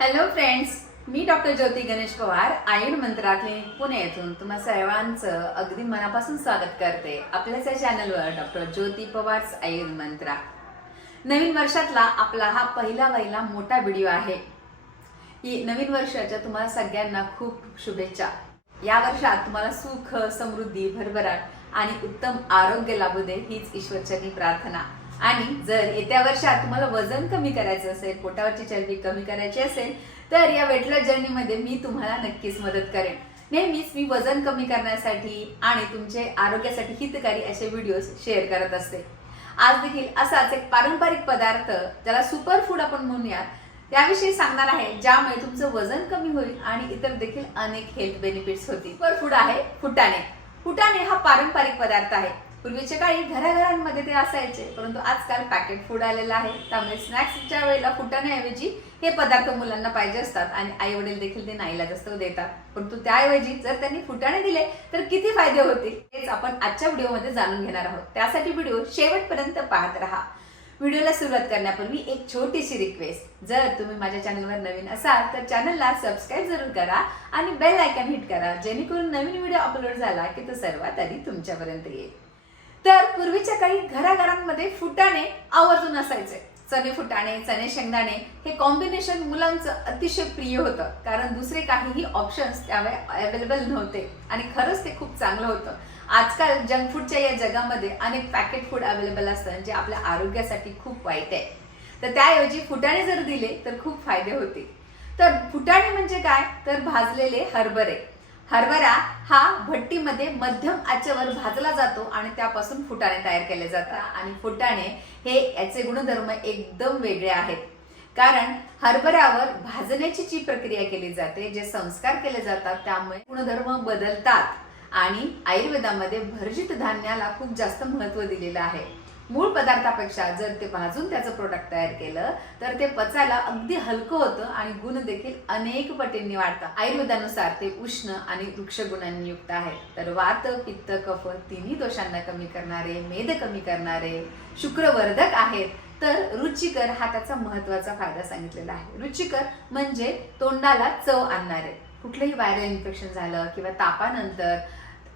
Hello friends मी doctor Jyoti Ganesh Pawar Ayur Mantra clinic Pune येथून तुम्हा सर्वांचं अगदी मनापासून स्वागत करते आपल्याच या चॅनलवर डॉक्टर ज्योती पवार आयुर् मंत्रा. नवीन वर्षातला आपला हा पहिला पहिला मोठा व्हिडिओ आहे. ही नवीन वर्षाच्या तुम्हाला सगळ्यांना खूप शुभेच्छा. या वर्षात तुम्हाला सुख समृद्धी भरभराट आणि उत्तम आरोग्य लाभू दे हीच ईश्वरचरणी प्रार्थना. आणि जर येत्या वर्षात तुम्हाला वजन कमी करायचं असेल पोटावरची चरबी कमी करायची असेल तर या वेट लॉस जर्नीमध्ये मी तुम्हाला नक्कीच मदत करेन. नेहमीच मी वजन कमी करण्यासाठी आणि तुमचे आरोग्यासाठी हितकारी असे व्हिडिओज शेअर करत असते. आज देखील असाच एक पारंपरिक पदार्थ ज्याला सुपर फूड आपण म्हणूयात त्याविषयी सांगणार आहे ज्यामुळे तुमचं वजन कमी होईल आणि इतर देखील अनेक हेल्थ बेनिफिट्स होतील. सुपर फूड आहे फुटाणे. फुटाणे हा पारंपरिक पदार्थ आहे. पूर्वीच्या काळी घराघरांमध्ये ते असायचे परंतु आजकाल पॅकेट फूड आलेलं आहे. त्यामुळे स्नॅक्सच्या वेळेला फुटाण्याऐवजी हे पदार्थ मुलांना पाहिजे असतात आणि आई वडील देखील ते नाईलाजस्त देतात. परंतु त्याऐवजी जर त्यांनी फुटाणे दिले तर किती फायदे होतील? हेच आपण आजच्या व्हिडिओमध्ये जाणून घेणार आहोत. त्यासाठी व्हिडिओ शेवटपर्यंत पाहत राहा. व्हिडिओला सुरुवात करण्यापूर्वी एक छोटीशी रिक्वेस्ट जर तुम्ही माझ्या चॅनलवर नवीन असाल तर चॅनलला सबस्क्राईब जरूर करा आणि बेल आयकॉन हिट करा जेणेकरून नवीन व्हिडिओ अपलोड झाला की तो सर्वात आधी तुमच्यापर्यंत येईल. तर पूर्वीच्या काही घराघरांमध्ये फुटाणे आवर्जून असायचे. चणे फुटाणे चणे शेंगदाणे हे कॉम्बिनेशन मुलांचं अतिशय प्रिय होतं. कारण दुसरे काहीही ऑप्शन्स त्यावेळी अवेलेबल नव्हते. आणि खरंच ते खूप चांगलं होतं. आजकाल जंक फूडच्या या जगामध्ये अनेक पॅकेट फूड अवेलेबल असतात जे आपल्या आरोग्यासाठी खूप वाईट आहे. तर त्याऐवजी फुटाणे जर दिले तर खूप फायदे होतील. तर फुटाणे म्हणजे काय? तर भाजलेले हरभरे. हरभरा हा भट्टीमध्ये मध्यम आचेवर भाजला जातो आणि त्यापासून फुटाणे तयार केले जातात. आणि फुटाणे हे याचे गुणधर्म एकदम वेगळे आहेत. कारण हरभऱ्यावर भाजण्याची जी प्रक्रिया केली जाते जे संस्कार केले जातात त्यामुळे गुणधर्म बदलतात. आणि आयुर्वेदामध्ये भर्जित धान्याला खूप जास्त महत्त्व दिलेलं आहे. मूळ पदार्थापेक्षा जर ते भाजून त्याचं प्रोडक्ट तयार केलं तर ते पचायला अगदी हलकं होतं आणि गुण देखील अनेक पटींनी वाढतात. आयुर्वेदानुसार ते उष्ण आणि वृक्ष गुणांनी युक्त आहे तर वात पित्त कफ तिन्ही दोषांना कमी करणारे मेद कमी करणारे शुक्रवर्धक आहेत. तर रुचिकर हा त्याचा महत्त्वाचा फायदा सांगितलेला आहे. रुचिकर म्हणजे तोंडाला चव आणणारे. कुठलंही व्हायरल इन्फेक्शन झालं किंवा तापानंतर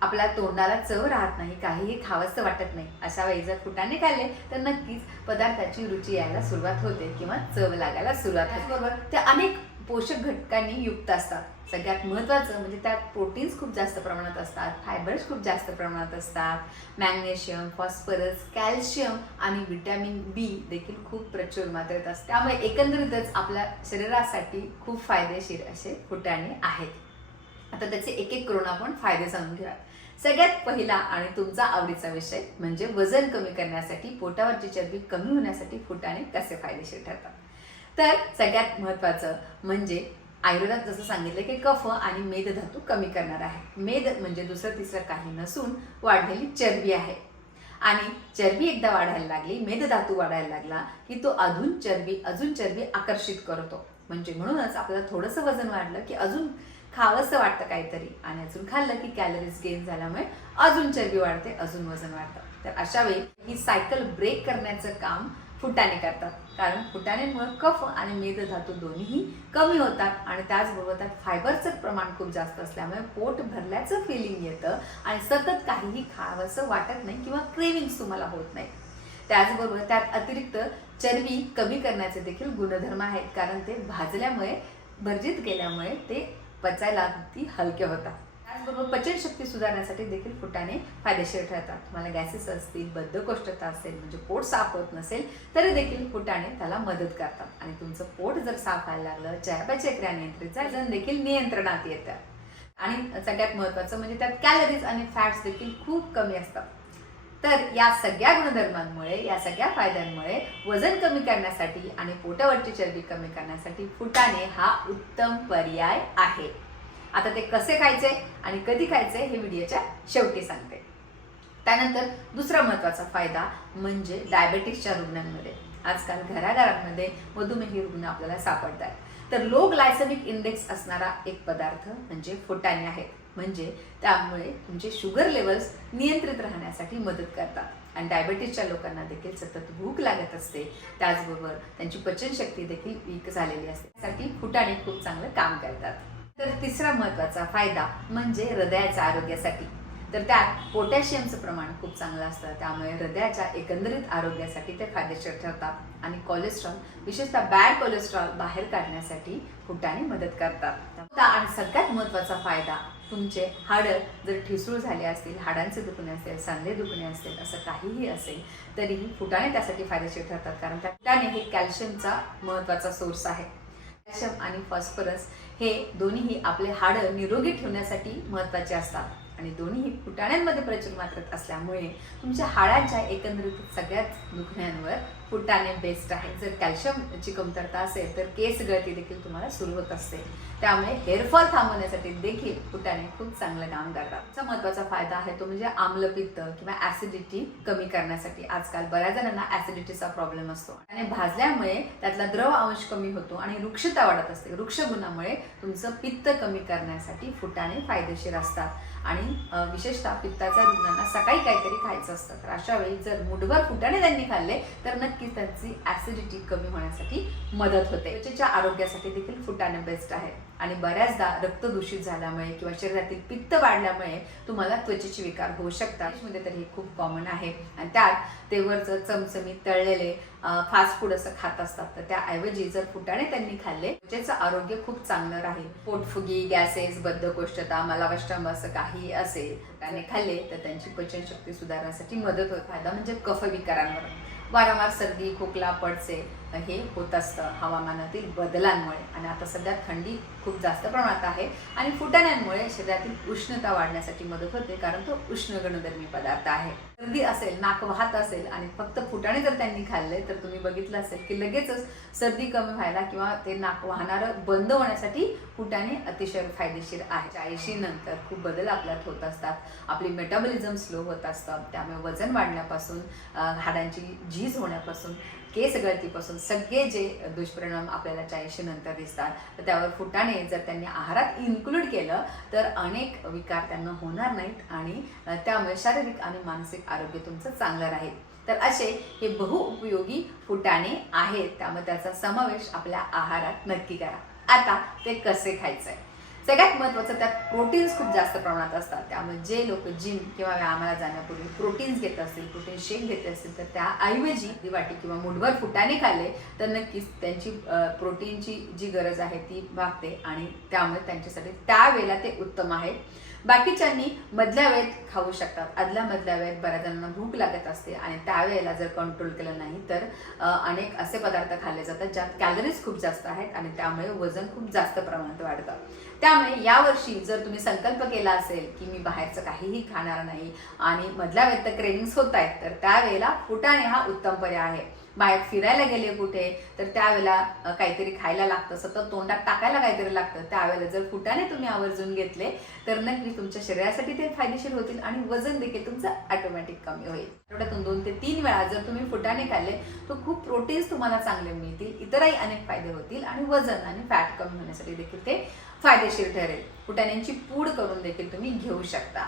आपल्या तोंडाला चव राहत नाही काहीही खावंसं वाटत नाही. अशा वेळी जर फुटाणे खाल्ले तर नक्कीच पदार्थाची रुची यायला सुरुवात होते किंवा चव लागायला सुरुवात होते. बरोबर ते अनेक पोषक घटकांनी युक्त असतात. सगळ्यात महत्वाचं म्हणजे त्यात प्रोटीन्स खूप जास्त प्रमाणात असतात फायबर्स खूप जास्त प्रमाणात असतात. मॅग्नेशियम फॉस्फरस कॅल्शियम आणि विटॅमिन बी देखील खूप प्रचुर मात्रेत असतात. त्यामुळे एकंदरीतच आपल्या शरीरासाठी खूप फायदेशीर असे फुटाणे आहेत. आता त्याचे एक एक करून आपण फायदे समजून घेऊया सगळ्यात पहिला आणि तुमचा आवडीचा विषय म्हणजे वजन कमी करण्यासाठी पोटावरची चरबी कमी होण्यासाठी फुटाणे कसे फायदेशीर ठरतात? तर सगळ्यात महत्वाचं म्हणजे आयुर्वेदात जसं सांगितलं की कफ आणि मेद धातू कमी करणार आहे. मेद म्हणजे दुसरं तिसरं काही नसून वाढलेली चरबी आहे. आणि चरबी एकदा वाढायला लागली मेद धातू वाढायला लागला की तो अजून चरबी अजून चरबी आकर्षित करतो. म्हणजे म्हणूनच आपल्याला थोडंसं वजन वाढलं की अजून खावंसं वाटतं काहीतरी. आणि अजून खाल्लं की कॅलरीज गेन झाल्यामुळे अजून चरबी वाढते अजून वजन वाढतं. तर अशा वेळी ही सायकल ब्रेक करण्याचं काम फुटाणे करतात. कारण फुटाण्यांमुळे कफ आणि मेद धातू दोन्हीही कमी होतात आणि त्याचबरोबर त्यात फायबरचं प्रमाण खूप जास्त असल्यामुळे पोट भरल्याचं फिलिंग येतं आणि सतत काहीही खावंसं वाटत नाही किंवा क्रेविंग्स तुम्हाला होत नाही त्याचबरोबर त्यात अतिरिक्त चरबी कमी करण्याचे देखील गुणधर्म आहेत. कारण ते भाजल्यामुळे भर्जित केल्यामुळे ते पचायला अगदी हलके होतात. त्याचबरोबर पचनशक्ती सुधारण्यासाठी देखील फुटाणे फायदेशीर ठरतात. तुम्हाला गॅसेस असतील बद्धकोष्ठता असेल म्हणजे पोट साफ होत नसेल तरी देखील फुटाणे त्याला मदत करतात. आणि तुमचं पोट जर साफ व्हायला लागलं चयापचय क्रिया नियंत्रित झालं देखील नियंत्रणात येतं. आणि सगळ्यात महत्वाचं म्हणजे त्यात कॅलरीज आणि फॅट्स देखील खूप कमी असतात. तर या सगळ्या गुणधर्मांमुळे या सगळ्या फायद्यांमुळे वजन कमी करण्यासाठी आणि पोटावरची चरबी कमी करण्यासाठी फुटाणे हा उत्तम पर्याय आहे. आता ते कसे खायचे आणि कधी खायचे हे व्हिडिओच्या शेवटी सांगते. त्यानंतर दुसरा महत्त्वाचा फायदा म्हणजे डायबेटिक्सच्या रुग्णांमध्ये. आजकाल घराघरांमध्ये मधुमेही रुग्ण आपल्याला सापडतात. तर लो ग्लायसेमिक इंडेक्स असणारा एक पदार्थ म्हणजे फुटाणे आहेत. म्हणजे त्यामुळे तुमचे शुगर लेवल्स नियंत्रित राहण्यासाठी मदत करतात. आणि डायबिटीसच्या लोकांना देखील सतत भूक लागत असते. त्याचबरोबर त्यांची पचनशक्ती देखील वीक झालेली असते. त्यासाठी फुटाणे खूप चांगलं काम करतात. तर तिसरा महत्त्वाचा फायदा म्हणजे हृदयाच्या आरोग्यासाठी. तर त्यात पोटॅशियमचं प्रमाण खूप चांगलं असतं. त्यामुळे हृदयाच्या एकंदरीत आरोग्यासाठी ते फायदेशीर ठरतात आणि कोलेस्ट्रॉल विशेषतः बॅड कोलेस्ट्रॉल बाहेर काढण्यासाठी फुटाणे मदत करतात. आणि सगळ्यात महत्त्वाचा फायदा तुमचे हाडं जर ठिसूळ झाले असतील हाडांचे दुखणे असेल सांधे दुखणे असतील असं काहीही असेल तरीही फुटाणे त्यासाठी फायदेशीर ठरतात. कारण त्या फुटाणे हे कॅल्शियमचा महत्त्वाचा सोर्स आहे. कॅल्शियम आणि फॉस्फरस हे दोन्हीही आपले हाडं निरोगी ठेवण्यासाठी महत्त्वाचे असतात. आणि दोन्हीही फुटाण्यांमध्ये प्रचूर मात्रात असल्यामुळे तुमच्या हाडांच्या एकंदरीत सगळ्याच दुखण्यांवर फुटाणे बेस्ट आहे जर कॅल्शियमची कमतरता असेल तर केस गळती देखील तुम्हाला सुरू होत असते. त्यामुळे हेअरफॉल थांबवण्यासाठी देखील फुटाणे खूप चांगलं काम करतात महत्त्वाचा फायदा आहे तो म्हणजे आम्लपित्त किंवा ऍसिडिटी कमी करण्यासाठी. आजकाल बऱ्याच जणांना ऍसिडिटीचा प्रॉब्लेम असतो. आणि भाजल्यामुळे त्यातला द्रव अंश कमी होतो आणि वृक्षता वाढत असते. वृक्षगुणामुळे तुमचं पित्त कमी करण्यासाठी फुटाणे फायदेशीर असतात. आणि विशेषतः पित्ताच्या रुग्णांना सकाळी काहीतरी खायचं असतं. तर अशा वेळी जर मुठभर फुटाणे त्यांनी खाल्ले तर नक्कीच त्यांची ऍसिडिटी कमी होण्यासाठी मदत होते. त्वचेच्या आरोग्यासाठी देखील फुटाणे बेस्ट आहे. आणि बऱ्याचदा रक्त दूषित झाल्यामुळे किंवा शरीरातील पित्त वाढल्यामुळे तुम्हाला त्वचेचे विकार होऊ शकतात. मध्ये तर हे खूप कॉमन आहे. आणि त्यात ते वरचं चमचमीत तळलेले फास्ट फूड असं खात असतात तर त्याऐवजी जर फुटाणे त्यांनी खाल्ले त्वचेचं आरोग्य खूप चांगलं राहील. पोटफुगी गॅसेस बद्धकोष्ठता मलावष्टंभ असं काही असेल त्याने खाल्ले तर त्यांची पचनशक्ती सुधारण्यासाठी मदत होत फायदा म्हणजे कफ विकारांवर वारंवार सर्दी खोकला पडसे हे होत असतं हवामानातील बदलांमुळे. आणि आता सध्या थंडी खूप जास्त प्रमाणात आहे आणि फुटाण्यांमुळे शरीरातील उष्णता वाढण्यासाठी मदत होते कारण तो उष्णगणधर्मी पदार्थ आहे. सर्दी असेल नाक वाहत असेल आणि फक्त फुटाणे जर त्यांनी खाल्ले तर तुम्ही बघितलं असेल की लगेचच सर्दी कमी व्हायला किंवा ते नाक वाहणारं बंद होण्यासाठी फुटाणे अतिशय फायदेशीर आहे चाळीशी नंतर खूप बदल आपल्यात होत असतात. आपली मेटाबॉलिझम स्लो होत असतं. त्यामुळे वजन वाढण्यापासून हाडांची झीज होण्यापासून केस गळतीपासून सगळे जे दुष्परिणाम आपल्याला चाळीशी नंतर दिसतात तर त्यावर फुटाणे जर त्यांनी आहारात इन्क्लूड केलं तर अनेक विकार त्यांना होणार नाहीत आणि त्यामुळे शारीरिक आणि मानसिक आरोग्य तुमचं चांगलं राहील. तर असे हे बहुउपयोगी फुटाणे आहेत त्यामुळे त्याचा समावेश आपल्या आहारात नक्की करा. आता ते कसे खायचं आहे सगळ्यात महत्वाचं त्यात प्रोटीन्स खूप जास्त प्रमाणात असतात. त्यामुळे जे लोक जिम किंवा व्यायामाला जाण्यापूर्वी प्रोटीन्स घेत असतील प्रोटीन शेक घेत असतील तर त्याऐवजी ती वाटी किंवा मुठभर फुटाने खाल्ले तर नक्कीच त्यांची प्रोटीनची जी गरज आहे ती भागते आणि त्यामुळे त्यांच्यासाठी त्यावेळेला ते उत्तम आहे. बाकीच्यांनी मधल्या वेळेत खाऊ शकतात. आदल्या मधल्या वेळेत बऱ्याच जणांना भूक लागत असते आणि त्यावेळेला जर कंट्रोल केलं नाही तर अनेक असे पदार्थ खाल्ले जातात ज्यात कॅलरीज खूप जास्त आहेत आणि त्यामुळे वजन खूप जास्त प्रमाणात वाढतं. त्यामुळे यावर्षी जर तुम्ही संकल्प केला असेल की मी बाहेरचं काहीही खाणार नाही आणि मधल्या वेळेत तर क्रेविंग्स होत आहेत तर त्यावेळेला फुटाणे हा उत्तम पर्याय आहे. बाहेर फिरायला गेले कुठे तर त्यावेळेला काहीतरी खायला लागतं. सतत तोंडात टाकायला काहीतरी लागतं. त्यावेळेला जर फुटाने तुम्ही आवर्जून घेतले तर नक्की तुमच्या शरीरासाठी ते फायदेशीर होतील आणि वजन देखील तुमचं ऑटोमॅटिक कमी होईल. आठवड्यातून दोन ते तीन वेळा जर तुम्ही फुटाने खाल्ले तर खूप प्रोटीन्स तुम्हाला चांगले मिळतील इतरही अनेक फायदे होतील आणि वजन आणि फॅट कमी होण्यासाठी देखील ते फायदेशीर ठरेल. फुटाण्यांची पूड करून देखील तुम्ही घेऊ शकता.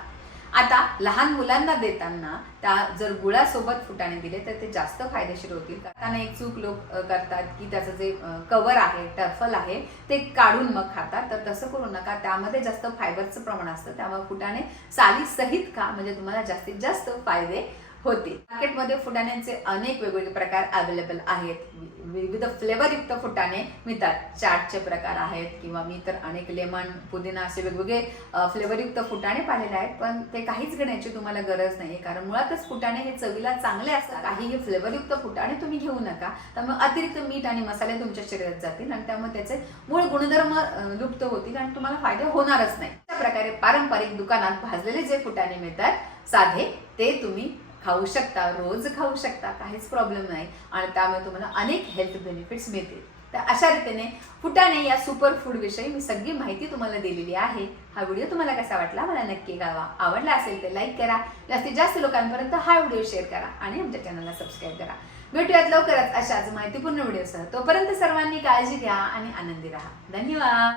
आता लहान मुलांना देताना त्या जर गुळासोबत फुटाणे दिले तर ते जास्त फायदेशीर होतील. करताना एक चूक लोक करतात की त्याचं जे कवर आहे टर्फल आहे ते काढून मग खातात. तर तसं करू नका. त्यामध्ये जास्त फायबरचं प्रमाण असतं. त्यामुळे फुटाणे साली सहित खा म्हणजे तुम्हाला जास्तीत जास्त फायदे होतील. मार्केटमध्ये फुटाण्यांचे अनेक वेगवेगळे प्रकार अवेलेबल आहेत. विविध फ्लेवरयुक्त फुटाणे मिळतात. चाटचे प्रकार आहेत किंवा मी तर अनेक लेमन पुदिना असे वेगवेगळे फ्लेवरयुक्त फुटाणे पाहिलेले आहेत पण ते काहीच घेण्याची तुम्हाला गरज नाही कारण मुळातच फुटाणे हे चवीला चांगले असतात. काहीही फ्लेवरयुक्त फुटाणे तुम्ही घेऊ नका. त्यामुळे अतिरिक्त मीठ आणि मसाले तुमच्या शरीरात जातील आणि त्यामुळे त्याचे मूळ गुणधर्म लुप्त होतील आणि तुम्हाला फायदे होणारच नाही. अशा प्रकारे पारंपरिक दुकानात भाजलेले जे फुटाणे मिळतात साधे ते तुम्ही खाऊ शकता रोज खाऊ शकता काहीच प्रॉब्लेम नाही. आणि त्यामुळे तुम्हाला अनेक हेल्थ बेनिफिट्स मिळतील. तर अशा रीतीने फुटाणे या सुपर फूड विषयी मी सगळी माहिती तुम्हाला दिलेली आहे. हा व्हिडिओ तुम्हाला कसा वाटला मला नक्की कळवा. आवडला असेल तर लाईक करा. जास्तीत जास्त लोकांपर्यंत हा व्हिडिओ शेअर करा आणि आमच्या चॅनलला सबस्क्राईब करा. भेटूयात लवकरच अशाच माहितीपूर्ण व्हिडिओसह तोपर्यंत सर्वांनी काळजी घ्या आणि आनंदी राहा. धन्यवाद!